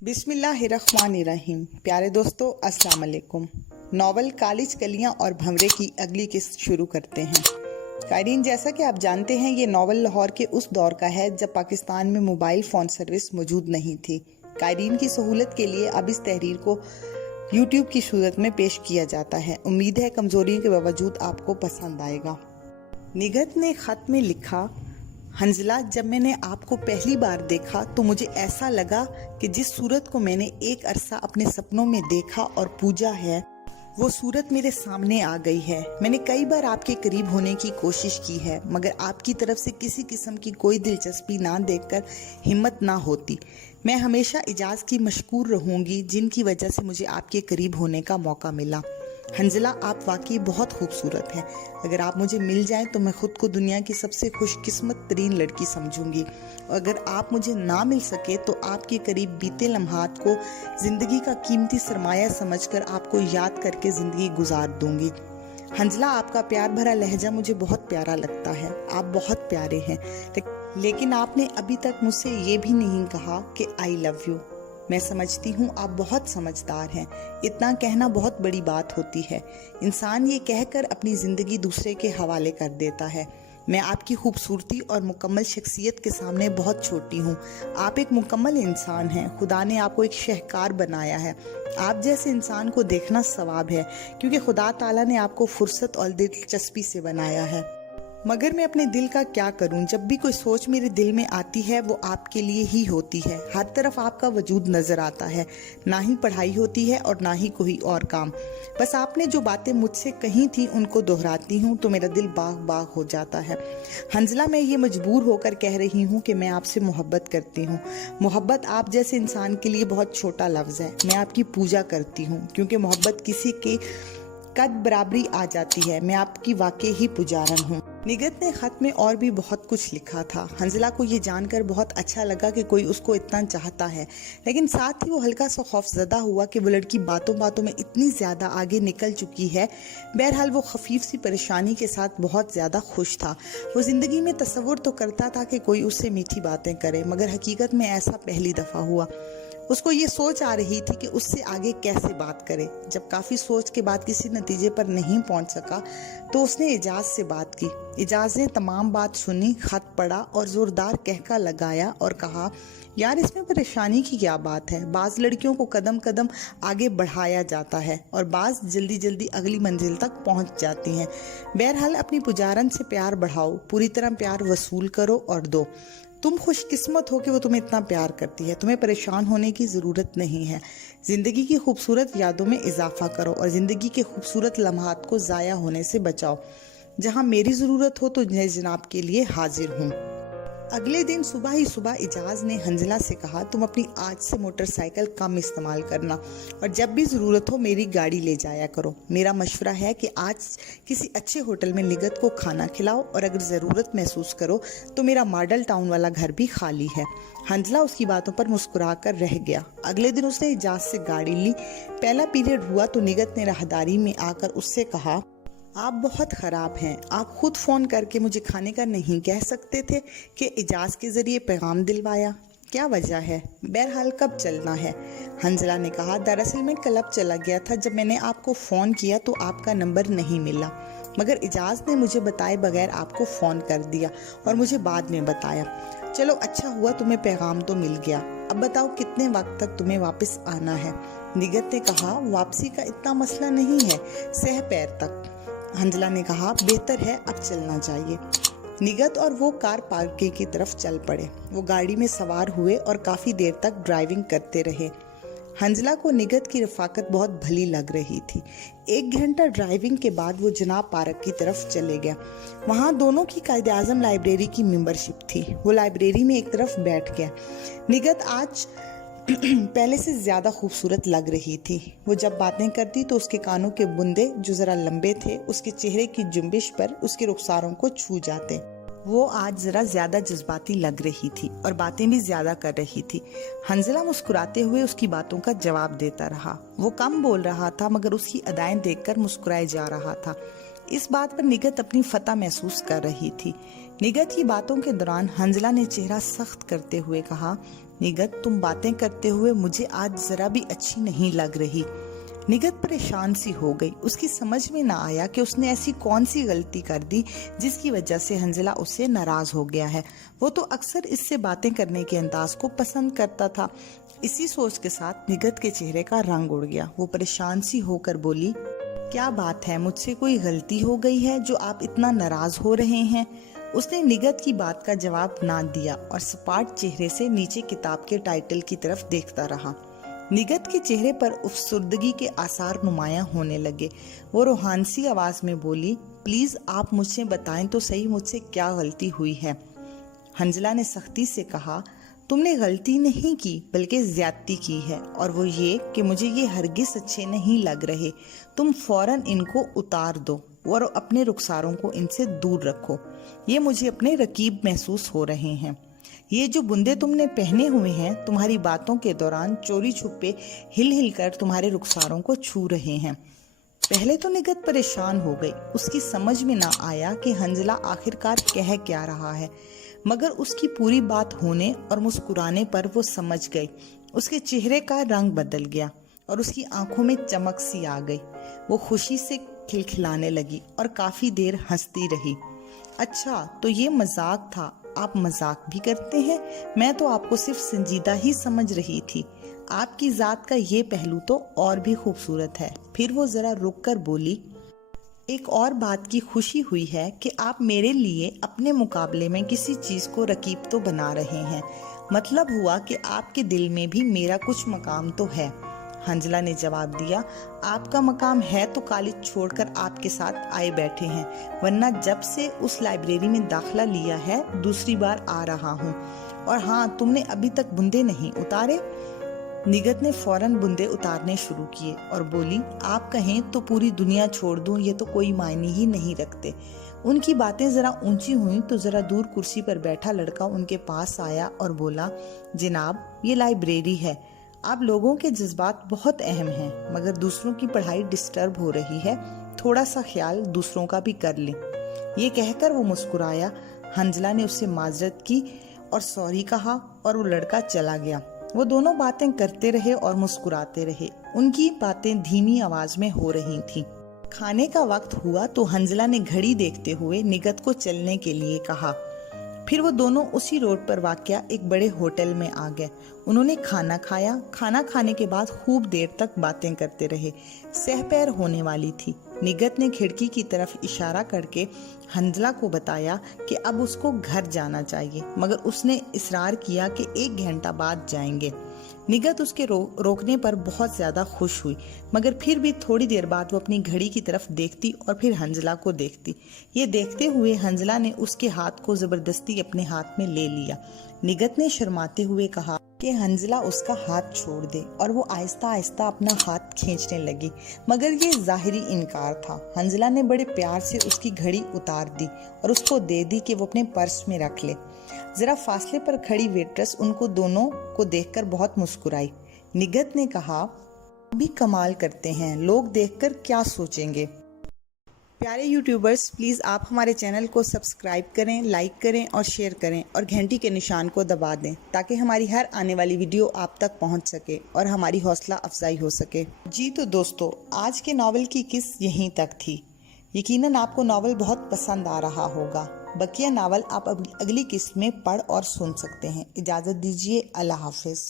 बिस्मिल्लाहिर्रहमानिर्रहीम। प्यारे दोस्तों, अस्सलाम वालेकुम। नॉवल कालिज कलियां और भंवरे की अगली किस्त शुरू करते हैं। कायरीन, जैसा कि आप जानते हैं, ये नॉवल लाहौर के उस दौर का है जब पाकिस्तान में मोबाइल फ़ोन सर्विस मौजूद नहीं थी। कायरीन की सहूलत के लिए अब इस तहरीर को यूट्यूब की सूरत में पेश किया जाता है। उम्मीद है कमज़ोरियों के बावजूद आपको पसंद आएगा। निगत ने ख़त में लिखा, हंजला, जब मैंने आपको पहली बार देखा तो मुझे ऐसा लगा कि जिस सूरत को मैंने एक अरसा अपने सपनों में देखा और पूजा है, वो सूरत मेरे सामने आ गई है। मैंने कई बार आपके करीब होने की कोशिश की है, मगर आपकी तरफ से किसी किस्म की कोई दिलचस्पी ना देखकर हिम्मत ना होती। मैं हमेशा इजाज़ की मशकूर रहूंगी, जिनकी वजह से मुझे आपके करीब होने का मौका मिला। हंजला, आप वाकई बहुत खूबसूरत हैं। अगर आप मुझे मिल जाएं तो मैं खुद को दुनिया की सबसे खुशकिस्मत तरीन लड़की समझूंगी। और अगर आप मुझे ना मिल सके तो आपके करीब बीते लम्हात को ज़िंदगी का कीमती सरमाया समझकर आपको याद करके ज़िंदगी गुजार दूंगी। हंजला, आपका प्यार भरा लहजा मुझे बहुत प्यारा लगता है। आप बहुत प्यारे हैं, लेकिन आपने अभी तक मुझसे ये भी नहीं कहा कि आई लव यू। मैं समझती हूँ आप बहुत समझदार हैं। इतना कहना बहुत बड़ी बात होती है। इंसान ये कहकर अपनी ज़िंदगी दूसरे के हवाले कर देता है। मैं आपकी खूबसूरती और मुकम्मल शख्सियत के सामने बहुत छोटी हूँ। आप एक मुकम्मल इंसान हैं। खुदा ने आपको एक शहकार बनाया है। आप जैसे इंसान को देखना सवाब है, क्योंकि खुदा ताला ने आपको फुर्सत और दिलचस्पी से बनाया है। मगर मैं अपने दिल का क्या करूं? जब भी कोई सोच मेरे दिल में आती है वो आपके लिए ही होती है। हर तरफ आपका वजूद नजर आता है। ना ही पढ़ाई होती है और ना ही कोई और काम। बस आपने जो बातें मुझसे कही थी उनको दोहराती हूँ तो मेरा दिल बाग बाग हो जाता है। हंजला, मैं ये मजबूर होकर कह रही हूँ कि मैं आपसे मोहब्बत करती हूँ। मोहब्बत आप जैसे इंसान के लिए बहुत छोटा लफ्ज़ है। मैं आपकी पूजा करती हूँ, क्योंकि मोहब्बत किसी के कद बराबरी आ जाती है। मैं आपकी वाकई ही पुजारन हूँ। निगत ने खत में और भी बहुत कुछ लिखा था। हंजला को ये जानकर बहुत अच्छा लगा कि कोई उसको इतना चाहता है, लेकिन साथ ही वो हल्का सा खौफजदा हुआ कि वो लड़की बातों बातों में इतनी ज़्यादा आगे निकल चुकी है। बहरहाल वो खफीफ सी परेशानी के साथ बहुत ज़्यादा खुश था। वो ज़िंदगी में तसव्वुर तो करता था कि कोई उससे मीठी बातें करे, मगर हकीकत में ऐसा पहली दफ़ा हुआ। उसको ये सोच आ रही थी कि उससे आगे कैसे बात करे। जब काफ़ी सोच के बाद किसी नतीजे पर नहीं पहुंच सका तो उसने इजाज़ से बात की। इजाज़ ने तमाम बात सुनी, खत पढ़ा और ज़ोरदार कहका लगाया और कहा, यार, इसमें परेशानी की क्या बात है? बाज़ लड़कियों को कदम कदम आगे बढ़ाया जाता है और बाज़ जल्दी जल्दी अगली मंजिल तक पहुंच जाती हैं। बहरहाल अपनी पुजारन से प्यार बढ़ाओ, पूरी तरह प्यार वसूल करो और दो। तुम खुशकिस्मत हो कि वो तुम्हें इतना प्यार करती है। तुम्हें परेशान होने की ज़रूरत नहीं है। ज़िंदगी की खूबसूरत यादों में इजाफा करो और ज़िंदगी के खूबसूरत लम्हात को ज़ाया होने से बचाओ। जहाँ मेरी ज़रूरत हो तो मैं जनाब के लिए हाजिर हूँ। अगले दिन सुबह ही सुबह इजाज़ ने हंजला से कहा, तुम अपनी आज से मोटरसाइकिल कम इस्तेमाल करना और जब भी ज़रूरत हो मेरी गाड़ी ले जाया करो। मेरा मशवरा है कि आज किसी अच्छे होटल में निगत को खाना खिलाओ और अगर ज़रूरत महसूस करो तो मेरा मॉडल टाउन वाला घर भी खाली है। हंजला उसकी बातों पर मुस्कुरा कर रह गया। अगले दिन उसने इजाज़ से गाड़ी ली। पहला पीरियड हुआ तो निगत ने राहदारी में आकर उससे कहा, आप बहुत ख़राब हैं। आप खुद फ़ोन करके मुझे खाने का नहीं कह सकते थे कि इजाज़ के ज़रिए पैगाम दिलवाया? क्या वजह है? बहरहाल कब चलना है? हंजला ने कहा, दरअसल मैं क्लब चला गया था। जब मैंने आपको फ़ोन किया तो आपका नंबर नहीं मिला, मगर इजाज़ ने मुझे बताए बगैर आपको फ़ोन कर दिया और मुझे बाद में बताया। चलो अच्छा हुआ, तुम्हें पैगाम तो मिल गया। अब बताओ कितने वक्त तक तुम्हें वापस आना है? निगत ने कहा, वापसी का इतना मसला नहीं है, सह पैर तक। हंजला ने कहा, बेहतर है, अब चलना चाहिए। निगत और वो कार पार्किंग की तरफ चल पड़े। वो गाड़ी में सवार हुए और काफ़ी देर तक ड्राइविंग करते रहे। हंजला को निगत की रफाकत बहुत भली लग रही थी। 1 घंटा ड्राइविंग के बाद वो जनाब पार्क की तरफ चले गया। वहाँ दोनों की कायदे-आज़म लाइब्रेरी की मेंबरशिप थी। वो लाइब्रेरी में एक तरफ बैठ गया। निगत आज पहले से ज़्यादा खूबसूरत लग रही थी। वो जब बातें करती तो उसके कानों के बुंदे जो ज़रा लंबे थे उसके चेहरे की जुम्बिश पर उसके रुखसारों को छू जाते। वो आज ज़रा ज़्यादा जज्बाती लग रही थी और बातें भी ज़्यादा कर रही थी। हंजला मुस्कुराते हुए उसकी बातों का जवाब देता रहा। वो कम बोल रहा था मगर उसकी अदाएं देखकर मुस्कुराए जा रहा था। इस बात पर निगत अपनी फतह महसूस कर रही थी। निगत की बातों के दौरान हंजला ने चेहरा सख्त करते हुए कहा, निगत, तुम बातें करते हुए मुझे आज जरा भी अच्छी नहीं लग रही। निगत परेशान सी हो गई। उसकी समझ में ना आया कि उसने ऐसी कौन सी गलती कर दी जिसकी वजह से हंजला उससे नाराज हो गया है। वो तो अक्सर इससे बातें करने के अंदाज को पसंद करता था। इसी सोच के साथ निगत के चेहरे का रंग उड़ गया। वो परेशान सी होकर बोली, क्या बात है, मुझसे कोई गलती हो गई है जो आप इतना नाराज हो रहे हैं? उसने निगत की बात का जवाब ना दिया और सपाट चेहरे से नीचे किताब के टाइटल की तरफ देखता रहा। निगत के चेहरे पर अफसुर्दगी के आसार नुमायां होने लगे। वो रूहानसी आवाज में बोली, प्लीज आप मुझसे बताएं तो सही, मुझसे क्या गलती हुई है? हंजला ने सख्ती से कहा, तुमने गलती नहीं की बल्कि ज्यादती की है, और वो ये कि मुझे ये हरगिज अच्छे नहीं लग रहे। तुम फौरन इनको उतार दो और अपने रुखसारों को इनसे दूर रखो। ये मुझे अपने रकीब महसूस हो रहे हैं। ये जो बुंदे तुमने पहने हुए हैं तुम्हारी बातों के दौरान चोरी छुपे हिल हिल कर तुम्हारे रुखसारों को छू रहे हैं। पहले तो निगत परेशान हो गई। उसकी समझ में ना आया कि हंजला आखिरकार कह क्या रहा है, मगर उसकी पूरी बात होने और मुस्कुराने पर वो समझ गई। उसके चेहरे का रंग बदल गया और उसकी आंखों में चमक सी आ गई। वो खुशी से खिलखिलाने लगी और काफी देर हंसती रही। अच्छा, तो ये मजाक था? आप मजाक भी करते हैं? मैं तो आपको सिर्फ संजीदा ही समझ रही थी। आपकी जात का ये पहलू तो और भी खूबसूरत है। फिर वो जरा रुक कर बोली, एक और बात की खुशी हुई है कि आप मेरे लिए अपने मुकाबले में किसी चीज को रकीब तो बना रहे हैं। मतलब हुआ कि आपके दिल में भी मेरा कुछ मकाम तो है। हंजला ने जवाब दिया, आपका मकाम है तो कॉलेज छोड़कर आपके साथ आए बैठे हैं, वरना जब से उस लाइब्रेरी में दाखिला लिया है दूसरी बार आ रहा हूँ। और हाँ, तुमने अभी तक बुंदे नहीं उतारे? निगत ने फौरन बुंदे उतारने शुरू किए और बोली, आप कहें तो पूरी दुनिया छोड़ दूं, ये तो कोई मायने ही नहीं रखते। उनकी बातें जरा ऊंची हुई तो जरा दूर कुर्सी पर बैठा लड़का उनके पास आया और बोला, जनाब, ये लाइब्रेरी है। आप लोगों के जज्बात बहुत अहम हैं, मगर दूसरों की पढ़ाई डिस्टर्ब हो रही है। थोड़ा सा ख्याल दूसरों का भी कर लें। ये कहकर वो मुस्कुराया। हंजला ने उससे माजरत की और सॉरी कहा और वो लड़का चला गया। वो दोनों बातें करते रहे और मुस्कुराते रहे। उनकी बातें धीमी आवाज में हो रही थीं। खाने का वक्त हुआ तो हंजला ने घड़ी देखते हुए निगत को चलने के लिए कहा। फिर वो दोनों उसी रोड पर वाक़या एक बड़े होटल में आ गए। उन्होंने खाना खाया। खाना खाने के बाद खूब देर तक बातें करते रहे। सहपैर होने वाली थी। निगत ने खिड़की की तरफ इशारा करके हंजला को बताया कि अब उसको घर जाना चाहिए, मगर उसने इसरार किया कि 1 घंटा बाद जाएंगे। निगत उसके रोकने पर बहुत ज्यादा खुश हुई, मगर फिर भी थोड़ी देर बाद वो अपनी घड़ी की तरफ देखती और फिर हंजला को देखती। ये देखते हुए हंजला ने उसके हाथ को जबरदस्ती अपने हाथ में ले लिया। निगत ने शर्माते हुए कहा कि हंजला उसका हाथ छोड़ दे, और वो आहिस्ता आहिस्ता अपना हाथ खींचने लगी, मगर ये जाहिरी इनकार था। हंजला ने बड़े प्यार से उसकी घड़ी उतार दी और उसको दे दी कि वो अपने पर्स में रख ले। जरा फासले पर खड़ी वेट्रेस उनको दोनों को देखकर बहुत मुस्कुराई। निगत ने कहा, भी कमाल करते हैं, लोग देखकर क्या सोचेंगे। प्यारे यूट्यूबर्स, प्लीज़ आप हमारे चैनल को सब्सक्राइब करें, लाइक करें और शेयर करें और घंटी के निशान को दबा दें ताकि हमारी हर आने वाली वीडियो आप तक पहुंच सके और हमारी हौसला अफजाई हो सके। जी तो दोस्तों, आज के नावल की किस्त यहीं तक थी। यकीनन आपको नावल बहुत पसंद आ रहा होगा। बकिया नावल आप अगली किस्त में पढ़ और सुन सकते हैं। इजाज़त दीजिए। अल्लाह हाफिज़।